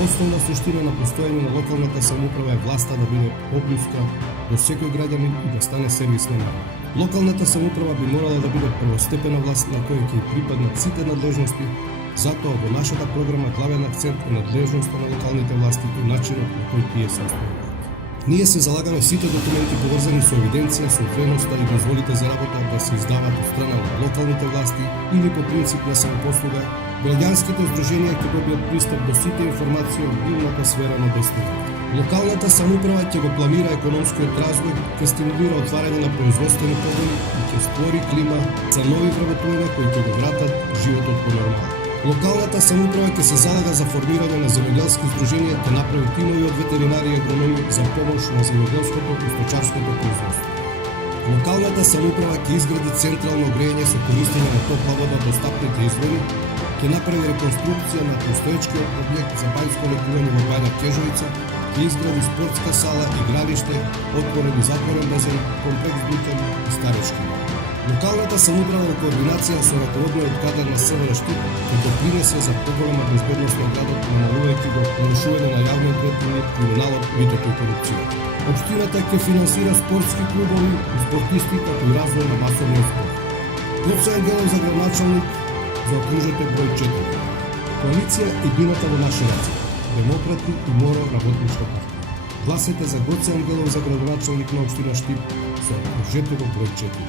Основна суштина на постојање на локалната самоуправа е власта да биде поблиска до секој граѓанин и да стане сервис на народ. Локалната самоуправа би морала да биде првостепена власт на која ќе припаднат сите надлежности, затоа во нашата програма главен акцент е надлежноста на локалните власти и начинот на кој тие се остваруваат. Ние се залагаме сите документи поврзани со евиденција, собственоста и дозволите за работа да се издават од страна на локалните власти или по принцип на самопослуга. Граѓанските здруженија ќе добијат пристап до сите информации од бивната сфера на действие. Локалната самоуправа ќе го планира економскиот развој, ќе стимулира отварање на производствени погони и ќе створи клима за нови вработувања кои ќе го вратат животот по нормала. Локалната самоуправа ќе се залага за формирање на земјоделски здруженија, ќе направи тимови од ветеринари и агрономи за помош на земјоделското и сточарското производство. Локалната самоуправа ќе изгради централно грејење со користење на топла вода до стапните извори, ќе направи реконструкција на постоечкиот објект за бајско лекување во Бајна Кежовица, ќе изгради спортска сала, игралиште, отворен и затворен базен, комплекс дуќани и старечки. Локалната самоуправа во координација со раководниот кадар на СВР Штип ќе допринесе за поголема безбедност на градот, намалувајќи го нарушување на јавниот ред, криминалот, митото и корупцијата. Општината ќе финансира спортски клубови и спортисти како и развој на масовниот спорт. Гоце Ангелов за градоначалник за окружете број 4. Коалиција едината во наши раци. Демократи и Моро работничка партија. Гласете за Гоце Ангелов за градоначалник на општина Штип со окружете број 4.